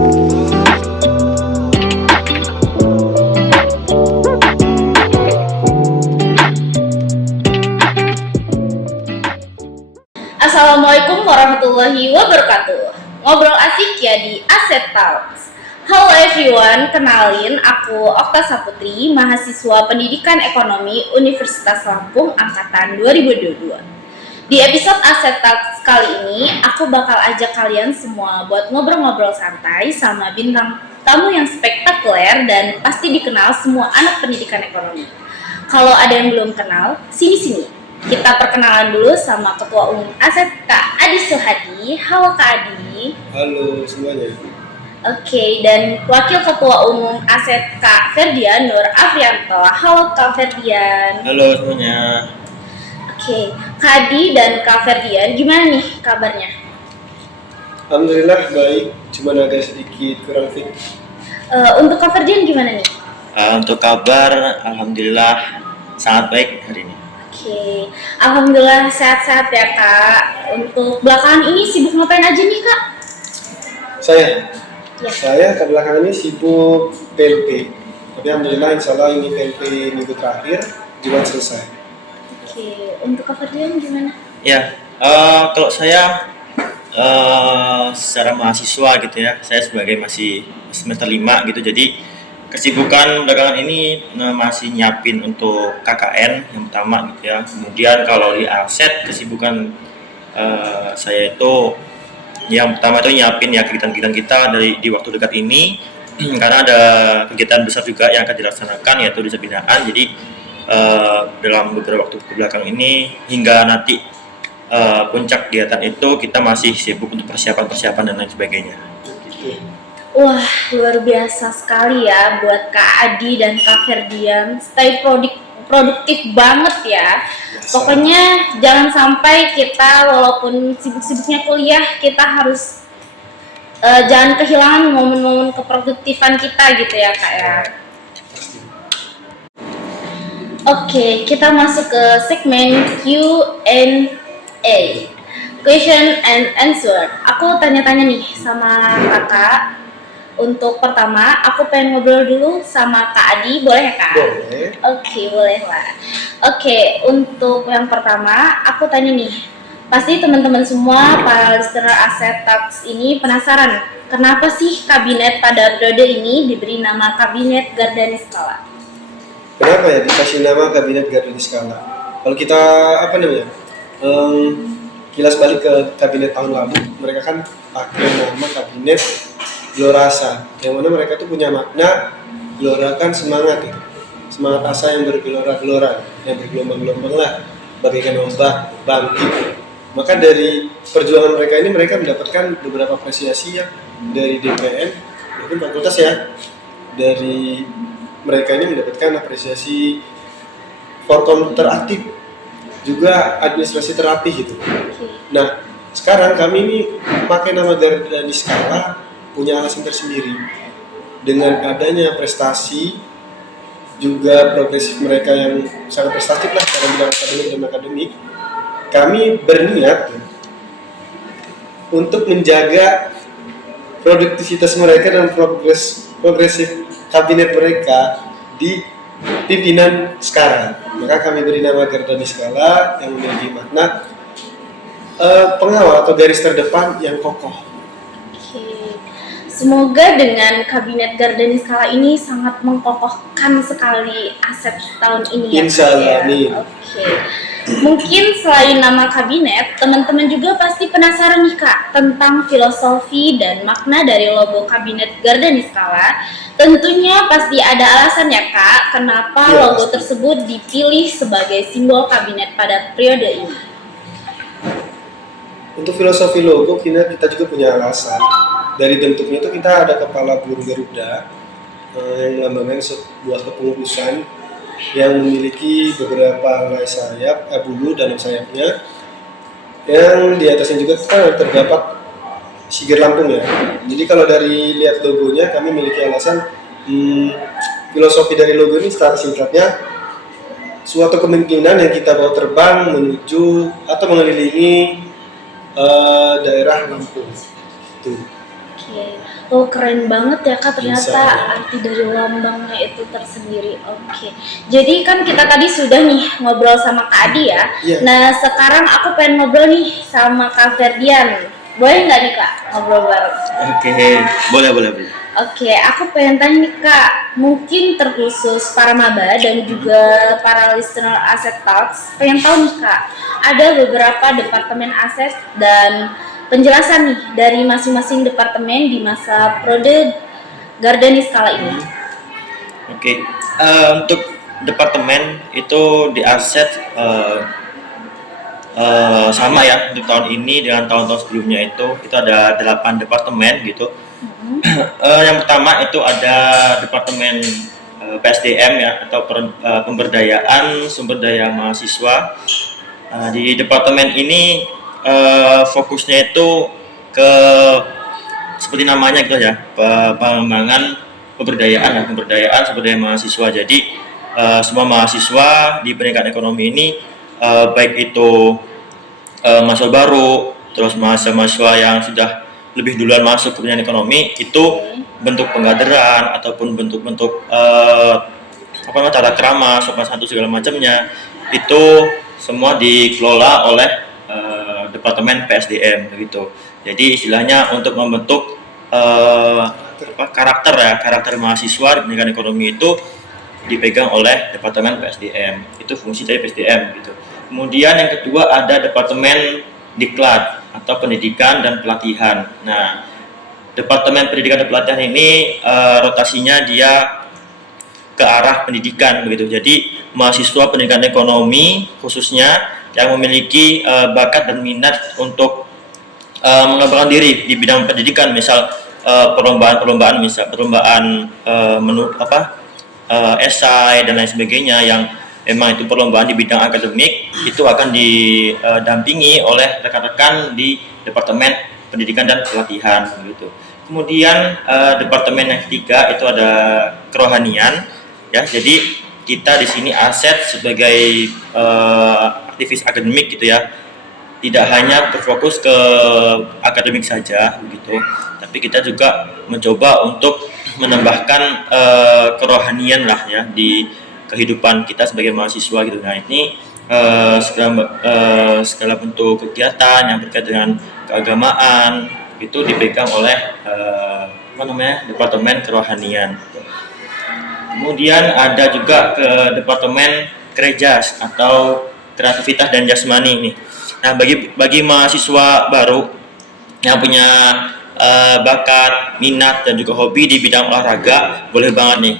Assalamualaikum warahmatullahi wabarakatuh. Ngobrol asik ya di Asset Talks. Halo everyone, kenalin aku Okta Saputri, mahasiswa Pendidikan Ekonomi Universitas Lampung angkatan 2022. Di episode Asset Talks kali ini, aku bakal ajak kalian semua buat ngobrol-ngobrol santai sama bintang tamu yang spektakuler dan pasti dikenal semua anak pendidikan ekonomi. Kalau ada yang belum kenal, sini-sini. Kita perkenalan dulu sama Ketua Umum Aset Kak Adi Suhadi. Halo Kak Adi. Halo semuanya. Oke, dan Wakil Ketua Umum Aset Kak Ferdian Nur Afrianto. Halo Kak Ferdian. Halo semuanya. Oke, Kak Adi dan Kak Ferdian, gimana nih kabarnya? Alhamdulillah baik, cuman agak sedikit kurang fit. Untuk Kak Ferdian gimana nih? Untuk kabar, alhamdulillah sangat baik hari ini. Oke, alhamdulillah sehat-sehat ya Kak. Untuk belakangan ini sibuk ngapain aja nih Kak? Saya ke belakangan ini sibuk PLP. Tapi alhamdulillah insya Allah ini PLP minggu terakhir juga selesai. Oke, untuk Kak Ferdian gimana? Ya, kalau saya secara mahasiswa gitu ya, saya sebagai masih semester 5 gitu, jadi kesibukan belakangan ini masih nyiapin untuk KKN yang pertama gitu ya. Kemudian kalau di Aset kesibukan saya itu yang pertama itu nyiapin ya kegiatan-kegiatan kita di waktu dekat ini karena ada kegiatan besar juga yang akan dilaksanakan yaitu desa binaan. Jadi dalam beberapa waktu kebelakang ini hingga nanti puncak kegiatan itu kita masih sibuk untuk persiapan dan lain sebagainya. Wah, luar biasa sekali ya buat Kak Adi dan Kak Ferdian. Stay produktif banget ya. Pokoknya jangan sampai kita walaupun sibuk-sibuknya kuliah, kita harus jangan kehilangan momen-momen keproduktifan kita gitu ya Kak ya. Oke, kita masuk ke segmen Q&A. Question and answer. Aku tanya-tanya nih sama kakak. Untuk pertama, aku pengen ngobrol dulu sama Kak Adi, boleh ya Kak? Boleh. Oke, boleh lah. Oke, untuk yang pertama, aku tanya nih. Pasti teman-teman semua, para listener Asset Talks ini penasaran, kenapa sih kabinet pada periode ini diberi nama Kabinet Garda Niskala? Kenapa ya dikasih nama Kabinet Garda Niskala? Kalau kita kilas balik ke kabinet tahun lalu, mereka kan pakai nama Kabinet Glorasa, yang mana mereka tuh punya makna gelorakan semangat gitu. Semangat asa yang bergelora-gelora, yang bergelombang-gelombang lah, bagaikan ombak bangkit. Maka dari perjuangan mereka ini mereka mendapatkan beberapa apresiasi ya dari DPN, mungkin fakultas ya. Dari mereka ini mendapatkan apresiasi forkom teraktif, juga administrasi terapih gitu. Nah, sekarang kami ini pakai nama Garda Niskala punya alasan tersendiri. Dengan adanya prestasi juga progresif mereka yang sangat prestatif lah dalam bidang akademik, kami berniat untuk menjaga produktivitas mereka dan progresif kabinet mereka di pimpinan sekarang. Maka kami beri nama Garda Niskala yang memiliki makna pengawal atau garis terdepan yang kokoh. Semoga dengan Kabinet Garda Niskala ini sangat mengkokohkan sekali Aset tahun ini ya. Insya Allah, amin. Oke. Mungkin selain nama kabinet, teman-teman juga pasti penasaran nih Kak tentang filosofi dan makna dari logo Kabinet Garda Niskala. Tentunya pasti ada alasan ya Kak, kenapa logo tersebut dipilih sebagai simbol kabinet pada periode ini. Untuk filosofi logo kita juga punya alasan. Dari bentuknya itu kita ada kepala burung Garuda yang melambangkan sebuah kepengurusan yang memiliki beberapa helai sayap, bulu dalam sayapnya, yang di atasnya juga terdapat siger Lampung ya. Jadi kalau dari lihat logonya, kami memiliki alasan filosofi dari logo ini secara singkatnya suatu kemungkinan yang kita bawa terbang menuju atau mengelilingi daerah Lampung. Itu. Oke. Oh, keren banget ya Kak, ternyata Bisa. arti dari lambangnya itu tersendiri. Oke. Jadi kan kita tadi sudah nih ngobrol sama Kak Adi ya. Iya. Nah, sekarang aku pengen ngobrol nih sama Kak Ferdian. Boleh nggak nih Kak ngobrol bareng? Oke, boleh. Oke, aku pengen tanya nih Kak, mungkin terkhusus para maba dan juga para listener Asset Talks, pengen tahu nih Kak, ada beberapa departemen aset dan penjelasan nih dari masing-masing departemen di masa Prode Gardanis kala ini. Oke, untuk departemen itu di aset sama ya untuk tahun ini dengan tahun-tahun sebelumnya itu kita ada 8 departemen gitu. Yang pertama itu ada departemen PSDM ya atau pemberdayaan sumber daya mahasiswa. Di departemen ini fokusnya itu ke seperti namanya gitu ya, pengembangan pemberdayaan sumber daya mahasiswa. Jadi semua mahasiswa di pendidikan ekonomi ini baik itu mahasiswa baru, terus mahasiswa yang sudah lebih duluan masuk ke pendidikan ekonomi itu bentuk pengaderan ataupun bentuk-bentuk tata krama, sopan santun segala macamnya itu semua dikelola oleh departemen PSDM begitu. Jadi istilahnya untuk membentuk karakter mahasiswa di pendidikan ekonomi itu dipegang oleh departemen PSDM. Itu fungsi dari PSDM gitu. Kemudian yang kedua ada departemen Diklat atau pendidikan dan pelatihan. Nah, departemen pendidikan dan pelatihan ini rotasinya dia ke arah pendidikan begitu. Jadi mahasiswa pendidikan ekonomi khususnya yang memiliki bakat dan minat untuk mengembangkan diri di bidang pendidikan, misal perlombaan esai dan lain sebagainya yang memang itu perlombaan di bidang akademik, itu akan didampingi oleh rekan-rekan di Departemen Pendidikan dan Pelatihan gitu. Kemudian departemen yang ketiga itu ada kerohanian ya. Jadi kita di sini aset sebagai aktivis akademik gitu ya. Tidak hanya berfokus ke akademik saja begitu, tapi kita juga mencoba untuk menambahkan kerohanian lah ya di kehidupan kita sebagai mahasiswa gitu. Nah, ini segala bentuk kegiatan yang berkait dengan keagamaan itu dipegang oleh departemen kerohanian. Kemudian ada juga ke departemen krejas atau kreativitas dan jasmani nih. Nah, bagi mahasiswa baru yang punya bakat, minat dan juga hobi di bidang olahraga, boleh banget nih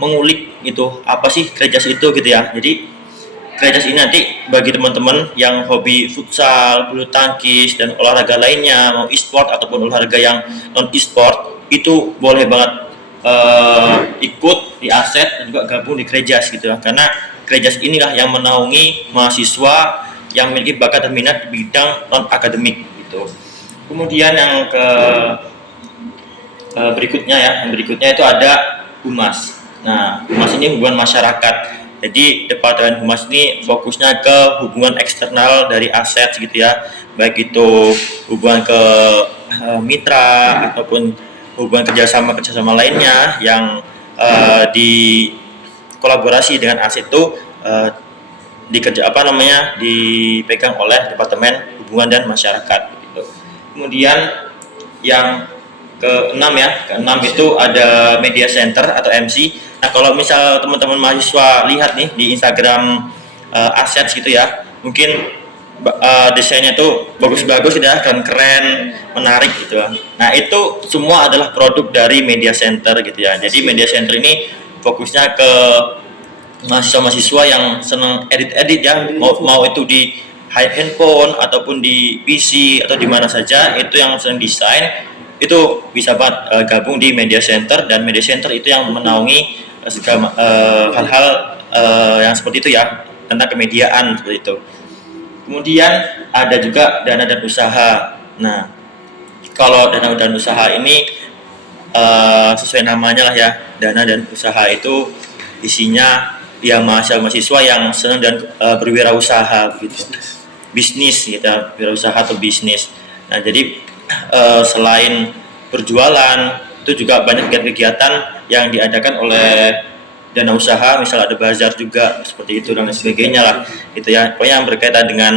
mengulik gitu apa sih krejas itu gitu ya. Jadi krejas ini nanti bagi teman-teman yang hobi futsal, bulu tangkis dan olahraga lainnya, mau e-sport ataupun olahraga yang non e-sport, itu boleh banget ikut di aset dan juga gabung di krejas gitu ya. Karena krejas inilah yang menaungi mahasiswa yang memiliki bakat dan minat di bidang non akademik gitu. Kemudian yang berikutnya itu ada humas. Nah, humas ini hubungan masyarakat. Jadi departemen humas ini fokusnya ke hubungan eksternal dari aset gitu ya, baik itu hubungan ke mitra ataupun hubungan kerjasama lainnya yang di kolaborasi dengan aset itu dipegang oleh departemen hubungan dan masyarakat gitu. Kemudian yang keenam itu ada media center atau MC. Nah, kalau misal teman-teman mahasiswa lihat nih di Instagram Assets gitu ya, mungkin desainnya tuh bagus-bagus ya, keren-keren, menarik gitu. Nah, itu semua adalah produk dari media center gitu ya. Jadi media center ini fokusnya ke mahasiswa-mahasiswa yang senang edit-edit ya, mau itu di handphone ataupun di PC atau di mana saja, itu yang senang desain itu bisa banget gabung di media center, dan media center itu yang menaungi segala hal-hal yang seperti itu ya, tentang kemediaan seperti itu. Kemudian ada juga dana dan usaha. Nah, kalau dana dan usaha ini sesuai namanya lah ya, dana dan usaha itu isinya ya mahasiswa yang senang dan berwirausaha gitu, bisnis gitu, wirausaha atau bisnis. Nah, jadi selain berjualan. Itu juga banyak kegiatan yang diadakan oleh dana usaha, misal ada bazar juga seperti itu dan lain sebagainya lah gitu ya. Pokoknya yang berkaitan dengan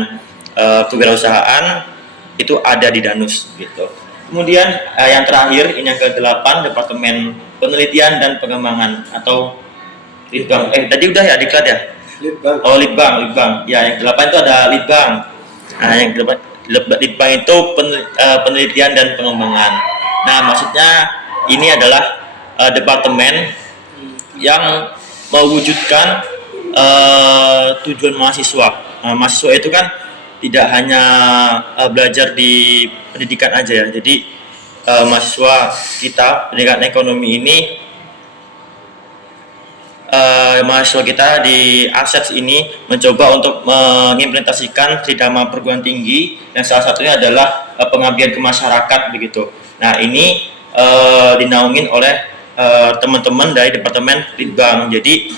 kewirausahaan itu ada di Danus gitu. Kemudian yang terakhir ini yang ke-8, Departemen Penelitian dan Pengembangan atau Litbang. Tadi udah ya diklat ya? Litbang. Oh, Litbang. Ya, yang ke-8 itu ada Litbang. Nah, yang ke-8 Litbang itu penelitian dan pengembangan. Nah, maksudnya ini adalah departemen yang mewujudkan tujuan mahasiswa. Mahasiswa itu kan tidak hanya belajar di pendidikan aja ya. Jadi mahasiswa kita pendidikan ekonomi ini mahasiswa kita di ASETS ini mencoba untuk mengimplementasikan tridharma perguruan tinggi yang salah satunya adalah pengabdian ke masyarakat begitu. Nah, ini dinaungin oleh teman-teman dari Departemen Litbang. Jadi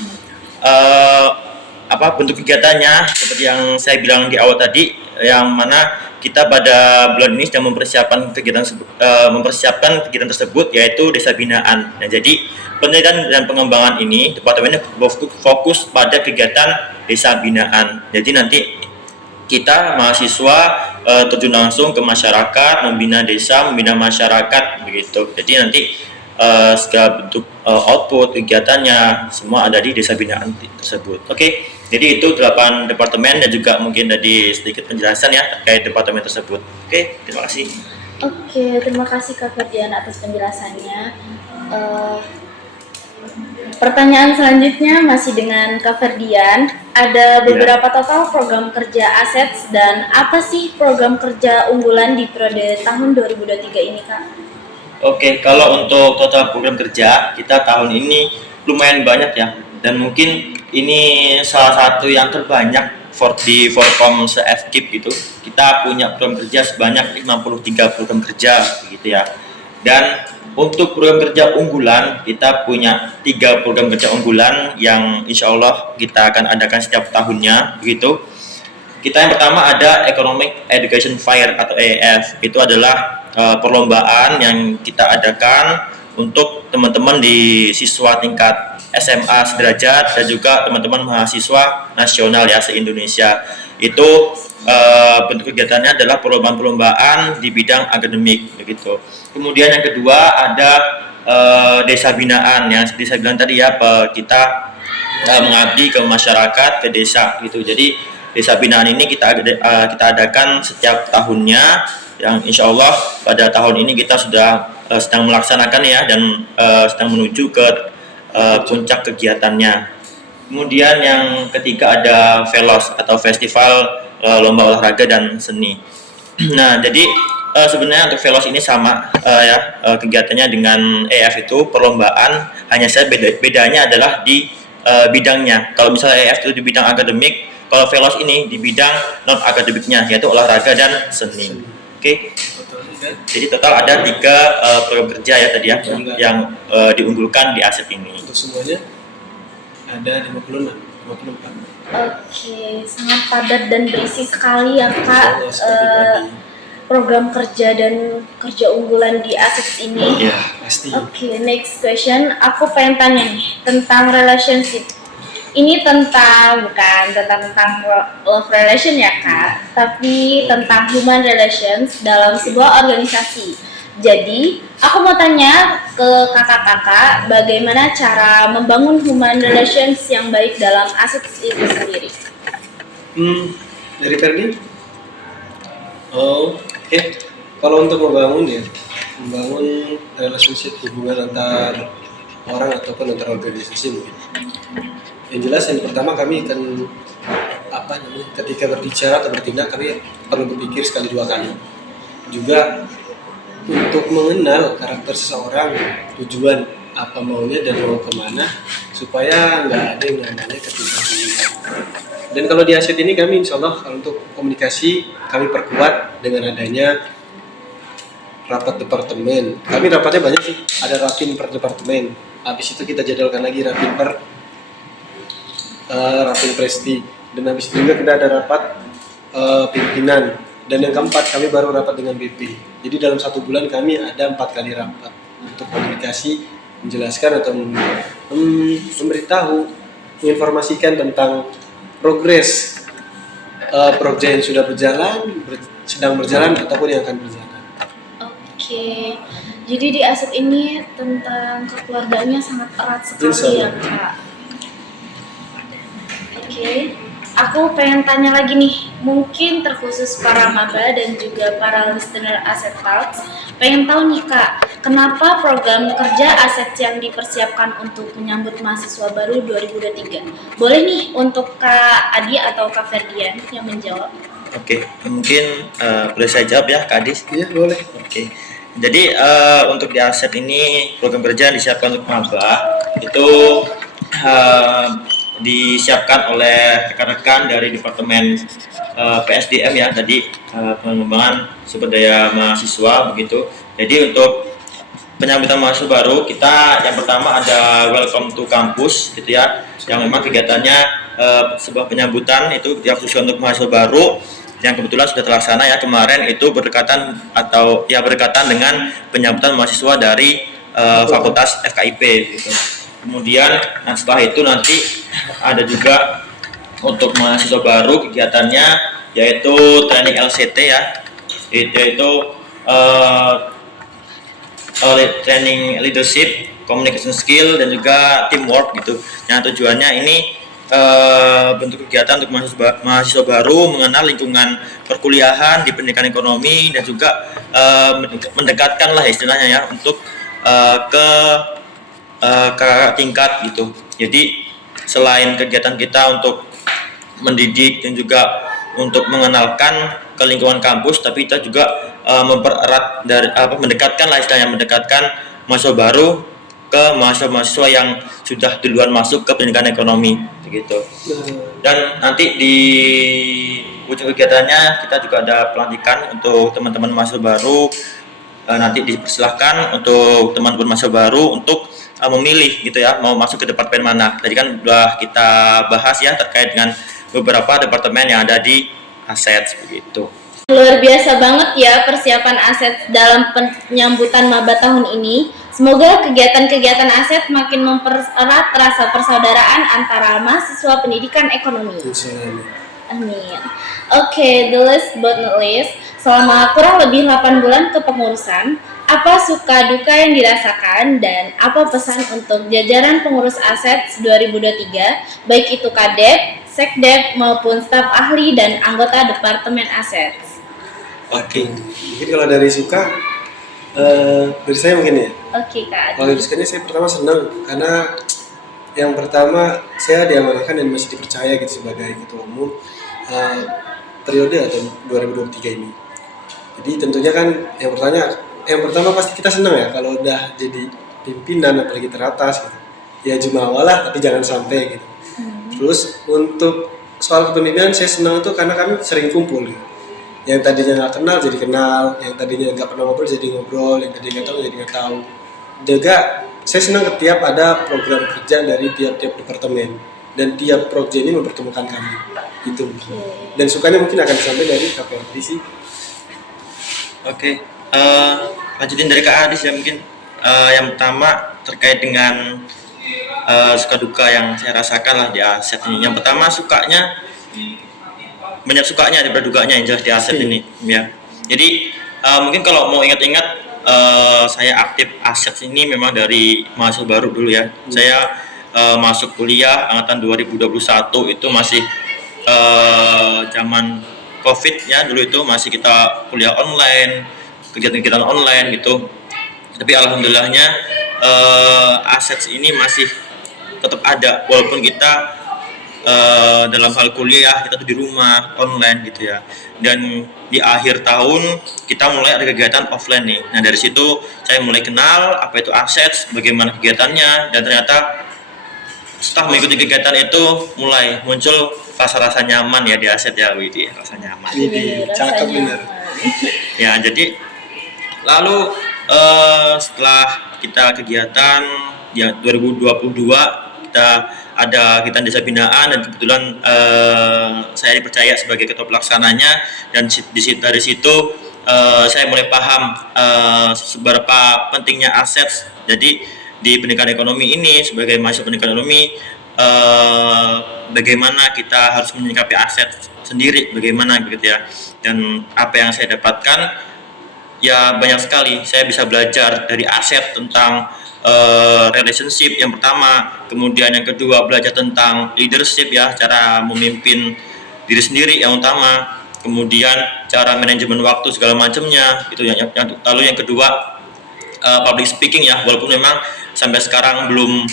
bentuk kegiatannya seperti yang saya bilang di awal tadi, yang mana kita pada bulan ini sedang mempersiapkan kegiatan tersebut yaitu desa binaan. Nah, jadi penelitian dan pengembangan ini departemennya fokus pada kegiatan desa binaan. Jadi nanti kita mahasiswa terjun langsung ke masyarakat, membina desa, membina masyarakat begitu. Jadi nanti segala bentuk output kegiatannya semua ada di desa binaan tersebut. Oke. Jadi itu 8 departemen dan juga mungkin tadi sedikit penjelasan ya terkait departemen tersebut. Oke, terima kasih. Oke, terima kasih Kak Ferdian atas penjelasannya. Pertanyaan selanjutnya masih dengan Kak Ferdian. Ada beberapa total program kerja ASETS dan apa sih program kerja unggulan di periode tahun 2023 ini, Kak? Oke, kalau untuk total program kerja kita tahun ini lumayan banyak ya, dan mungkin ini salah satu yang terbanyak di Forkom se-FKIP gitu. Kita punya program kerja sebanyak 53 program kerja gitu ya. Dan untuk program kerja unggulan kita punya 3 program kerja unggulan yang insya Allah kita akan adakan setiap tahunnya begitu. Kita yang pertama ada Economic Education Fair atau EEF. Itu adalah perlombaan yang kita adakan untuk teman-teman di siswa tingkat SMA sederajat dan juga teman-teman mahasiswa nasional ya se-Indonesia. Itu bentuk kegiatannya adalah perlombaan-perlombaan di bidang akademik begitu. Kemudian yang kedua ada desa binaan yang seperti saya bilang tadi ya, kita mengabdi ke masyarakat, ke desa gitu. Jadi desa binaan ini kita adakan setiap tahunnya, yang insya Allah pada tahun ini kita sudah sedang melaksanakan ya, dan sedang menuju ke puncak kegiatannya. Kemudian yang ketiga ada VELOS atau Festival Lomba Olahraga dan Seni. Nah, jadi sebenarnya untuk VELOS ini sama kegiatannya dengan EF itu perlombaan, hanya saja bedanya adalah di bidangnya. Kalau misalnya EF itu di bidang akademik, kalau VELOS ini di bidang non akademiknya yaitu olahraga dan seni. Oke. Jadi total ada 3 program kerja ya tadi ya yang diunggulkan di ASEP ini. Untuk semuanya ada 54. Oke, sangat padat dan berisi sekali ya Kak program kerja dan kerja unggulan di ASEP ini. Iya, pasti. Oke, next question. Aku pengen tanya nih tentang relationship. Ini bukan tentang love relation ya Kak, tapi tentang human relations dalam sebuah organisasi. Jadi, aku mau tanya ke kakak-kakak bagaimana cara membangun human relations yang baik dalam ASETS itu sendiri. Dari Ferdi? Oke. Kalau untuk membangun relationship hubungan antar orang ataupun antar organisasi mungkin. Yang jelas yang pertama kami akan ketika berbicara atau bertindak kami perlu berpikir sekali dua kali. Juga untuk mengenal karakter seseorang, tujuan apa maunya dan mau kemana, supaya nggak ada yang namanya ketidaksetujuan. Dan kalau di ASET ini kami insya Allah untuk komunikasi kami perkuat dengan adanya rapat departemen. Kami rapatnya banyak sih, ada rapin per departemen. Habis itu kita jadwalkan lagi rapin presti. Dan habis itu juga kita ada rapat pimpinan Dan yang keempat, kami baru rapat dengan BP. Jadi dalam 1 bulan kami ada 4 kali rapat untuk komunikasi, menjelaskan atau memberitahu, menginformasikan tentang progres proyek yang sudah berjalan, sedang berjalan ataupun yang akan berjalan. Oke, jadi di aset ini tentang kekeluargaannya sangat erat sekali ya Kak. Oke, aku pengen tanya lagi nih, mungkin terkhusus para maba dan juga para listener Asset Talks, pengen tahu nih Kak, kenapa program kerja aset yang dipersiapkan untuk menyambut mahasiswa baru 2023? Boleh nih untuk Kak Adi atau Kak Ferdian yang menjawab. Oke, mungkin boleh saya jawab ya, Kak Adis? Iya, boleh. Oke, jadi untuk di aset ini program kerja yang disiapkan untuk maba itu disiapkan oleh rekan-rekan dari Departemen PSDM ya, tadi pengembangan sumber daya mahasiswa begitu. Jadi untuk penyambutan mahasiswa baru kita yang pertama ada Welcome to Campus gitu ya, yang memang kegiatannya sebuah penyambutan itu dikhususkan untuk mahasiswa baru yang kebetulan sudah terlaksana ya kemarin, itu berdekatan dengan penyambutan mahasiswa dari Fakultas FKIP gitu. Kemudian setelah itu nanti ada juga untuk mahasiswa baru kegiatannya yaitu training LCT ya, yaitu training leadership, communication skill dan juga teamwork gitu. Yang tujuannya ini bentuk kegiatan untuk mahasiswa baru mengenal lingkungan perkuliahan di pendidikan ekonomi dan juga mendekatkan lah istilahnya ya untuk ke tingkat gitu. Jadi selain kegiatan kita untuk mendidik dan juga untuk mengenalkan ke lingkungan kampus, tapi kita juga mempererat dari mendekatkan lah istilahnya, mendekatkan mahasiswa baru ke mahasiswa-mahasiswa yang sudah duluan masuk ke pendidikan ekonomi begitu. Dan nanti di ujung kegiatannya kita juga ada pelantikan untuk teman-teman mahasiswa baru. Nanti dipersilahkan untuk teman-teman mahasiswa baru untuk memilih gitu ya, mau masuk ke departemen mana. Tadi kan sudah kita bahas ya terkait dengan beberapa departemen yang ada di aset begitu. Luar biasa banget ya persiapan aset dalam penyambutan maba tahun ini. Semoga kegiatan-kegiatan aset makin mempererat rasa persaudaraan antara mahasiswa pendidikan ekonomi. Amin. Oke, the last but not least, selama kurang lebih 8 bulan kepengurusan, apa suka duka yang dirasakan dan apa pesan untuk jajaran pengurus aset 2023, baik itu Kadep, Sekdep maupun staf ahli dan anggota Departemen Aset? Oke, mungkin kalau dari suka, dari saya mungkin ya. Oke Kak Adi. Kalau dari sukanya saya pertama senang karena yang pertama saya diamanahkan dan masih dipercaya gitu sebagai ketua umum periode atau 2023 ini. Jadi tentunya kan yang pertama pasti kita senang ya kalau udah jadi pimpinan apalagi teratas gitu. Ya jumawa lah tapi jangan sampai gitu. Terus untuk soal kepemimpinan saya senang itu karena kami sering kumpul gitu. Yang tadinya nggak kenal jadi kenal, yang tadinya nggak pernah ngobrol jadi ngobrol, yang tadinya nggak tahu jadi nggak tahu. Juga saya senang setiap ada program kerja dari tiap-tiap departemen dan tiap proyek ini mempertemukan kami itu. Dan sukanya mungkin akan sampai dari KPRD sih. Oke, lanjutin dari Kak Adis ya mungkin. Yang pertama terkait dengan suka duka yang saya rasakan lah di aset ini. Yang pertama sukanya banyak sukanya daripada dukanya yang jelas di aset ini ya. Jadi mungkin kalau mau ingat-ingat saya aktif aset ini memang dari mahasiswa baru dulu ya. Saya masuk kuliah angkatan 2021 itu masih zaman Covid ya, dulu itu masih kita kuliah online, kegiatan-kegiatan online gitu. Tapi alhamdulillahnya aset ini masih tetap ada walaupun kita dalam hal kuliah kita tuh di rumah online gitu ya. Dan di akhir tahun kita mulai ada kegiatan offline nih. Nah dari situ saya mulai kenal apa itu aset, bagaimana kegiatannya, dan ternyata setelah mengikuti kegiatan itu mulai muncul rasa-rasa nyaman ya di aset ya, Widi, rasa nyaman. Cakep bener. Ya jadi lalu setelah kita kegiatan ya 2022 kita ada desa binaan, dan kebetulan saya dipercaya sebagai ketua pelaksananya, dan dari situ saya mulai paham seberapa pentingnya aset. Jadi di pendidikan ekonomi ini, sebagai mahasiswa pendidikan ekonomi, bagaimana kita harus menyikapi aset sendiri, bagaimana gitu ya. Dan apa yang saya dapatkan ya banyak sekali. Saya bisa belajar dari aset tentang relationship yang pertama, kemudian yang kedua belajar tentang leadership ya, cara memimpin diri sendiri yang utama, kemudian cara manajemen waktu segala macamnya gitu ya. Lalu yang kedua public speaking ya, walaupun memang sampai sekarang belum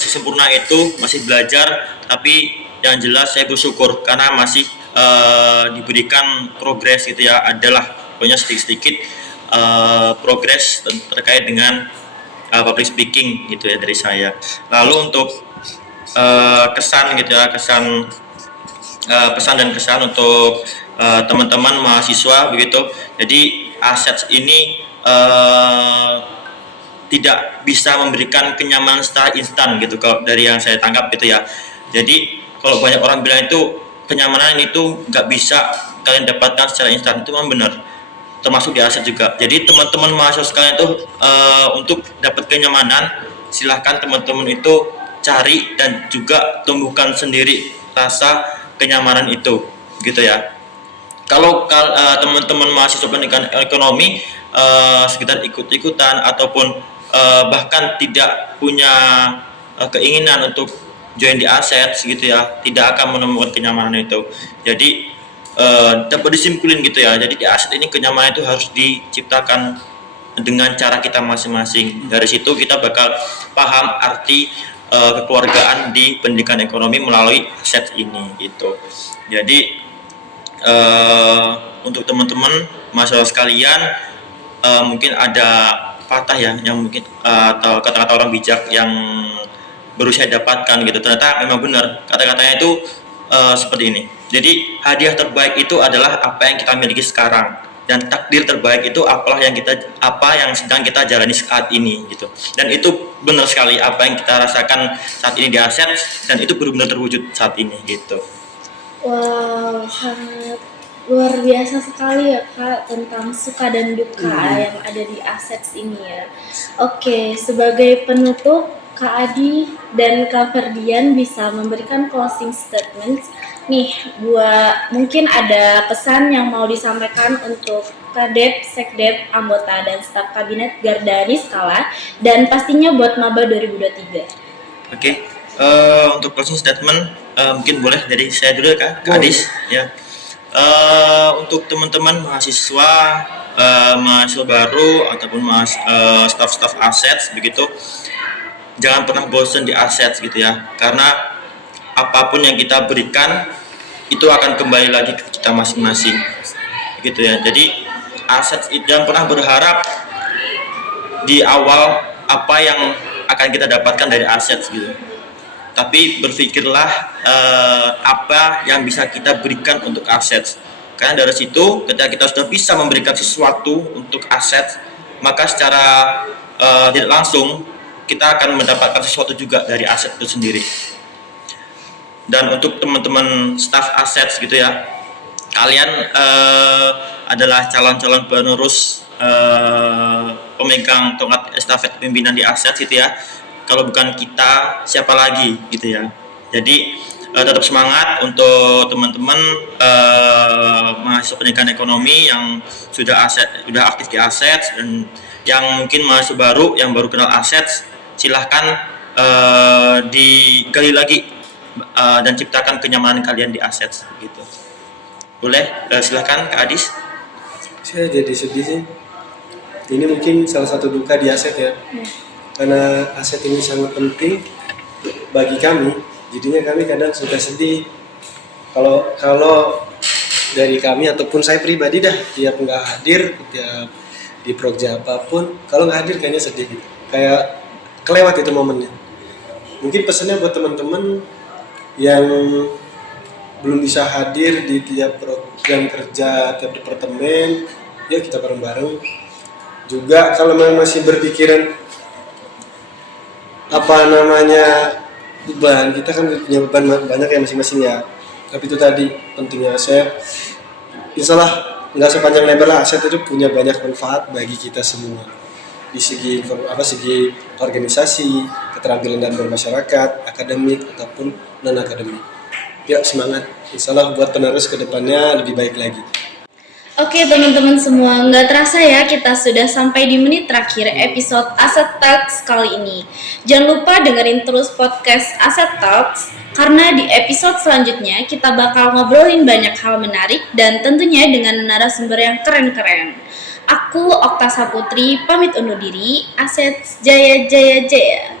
sesempurna itu, masih belajar, tapi yang jelas saya bersyukur karena masih diberikan progres gitu ya, adalah pokoknya sedikit-sedikit progres terkait dengan public speaking gitu ya dari saya. Lalu untuk kesan gitu ya, pesan dan kesan untuk teman-teman mahasiswa begitu. Jadi aset ini tidak bisa memberikan kenyamanan secara instan gitu, kalau dari yang saya tangkap gitu ya. Jadi kalau banyak orang bilang itu kenyamanan itu nggak bisa kalian dapatkan secara instan, itu memang benar, termasuk di aset juga. Jadi teman-teman mahasiswa sekalian itu untuk dapat kenyamanan, silahkan teman-teman itu cari dan juga tumbuhkan sendiri rasa kenyamanan itu gitu ya. Kalau teman-teman mahasiswa pendidikan ekonomi sekitar ikut-ikutan ataupun bahkan tidak punya keinginan untuk join di aset gitu ya, tidak akan menemukan kenyamanan itu. Jadi dapat disimpulin gitu ya, jadi di aset ini kenyamanan itu harus diciptakan dengan cara kita masing-masing. Dari situ kita bakal paham arti kekeluargaan di pendidikan ekonomi melalui aset ini gitu. Jadi untuk teman-teman mahasiswa sekalian, mungkin ada patah ya yang mungkin atau kata-kata orang bijak yang baru saya dapatkan gitu, ternyata memang benar kata-katanya itu seperti ini. Jadi hadiah terbaik itu adalah apa yang kita miliki sekarang, dan takdir terbaik itu apa yang sedang kita jalani saat ini gitu. Dan itu benar sekali, apa yang kita rasakan saat ini di aset, dan itu benar-benar terwujud saat ini gitu. Wow, sangat luar biasa sekali ya Kak tentang suka dan duka yang ada di aset ini ya. Oke, sebagai penutup, Kak Adi dan Kak Ferdian bisa memberikan closing statement nih, buat mungkin ada pesan yang mau disampaikan untuk Kadep, Sekdep, anggota dan staf kabinet Garda Niskala, dan pastinya buat Maba 2023. Oke, untuk closing statement mungkin boleh dari saya dulu ya Kak Adis ya. Untuk teman-teman mahasiswa baru ataupun staf-staf aset begitu, jangan pernah bosan di aset gitu ya, karena apapun yang kita berikan itu akan kembali lagi ke kita masing-masing gitu ya. Jadi aset jangan pernah berharap di awal apa yang akan kita dapatkan dari aset gitu, tapi berpikirlah apa yang bisa kita berikan untuk aset. Karena dari situ ketika kita sudah bisa memberikan sesuatu untuk aset, maka secara tidak langsung kita akan mendapatkan sesuatu juga dari aset itu sendiri. Dan untuk teman-teman staf aset gitu ya, kalian adalah calon-calon penerus pemegang tongkat estafet pimpinan di aset gitu ya. Kalau bukan kita, siapa lagi gitu ya. Jadi tetap semangat untuk teman-teman mahasiswa pendidikan ekonomi yang sudah aktif di aset, dan yang mungkin mahasiswa baru yang baru kenal aset, silahkan digali lagi dan ciptakan kenyamanan kalian di aset gitu. Boleh silahkan Kak Adis. Saya jadi sedih sih. Ini mungkin salah satu duka di aset ya. Karena aset ini sangat penting bagi kami, jadinya kami kadang suka sedih kalau dari kami ataupun saya pribadi tiap nggak hadir tiap di prokja apapun, kalau nggak hadir kayaknya sedih gitu, kayak kelewat itu momennya. Mungkin pesannya buat teman-teman yang belum bisa hadir di tiap program kerja, tiap departemen, ya kita bareng-bareng. Juga kalau memang masih berpikiran beban kita kan punya beban banyak ya masing-masing ya. Tapi itu tadi pentingnya aset. Insyaallah nggak sepanjang lebar lah, aset itu punya banyak manfaat bagi kita semua di segi segi organisasi, keterampilan dan bermasyarakat, akademik ataupun non akademik. Ya semangat, insyaallah buat penerus kedepannya lebih baik lagi. Oke teman-teman semua, nggak terasa ya kita sudah sampai di menit terakhir episode Asset Talks kali ini. Jangan lupa dengerin terus podcast Asset Talks, karena di episode selanjutnya kita bakal ngobrolin banyak hal menarik dan tentunya dengan narasumber yang keren-keren. Aku Okta Saputri pamit undur diri, Aset Jaya Jaya Jaya.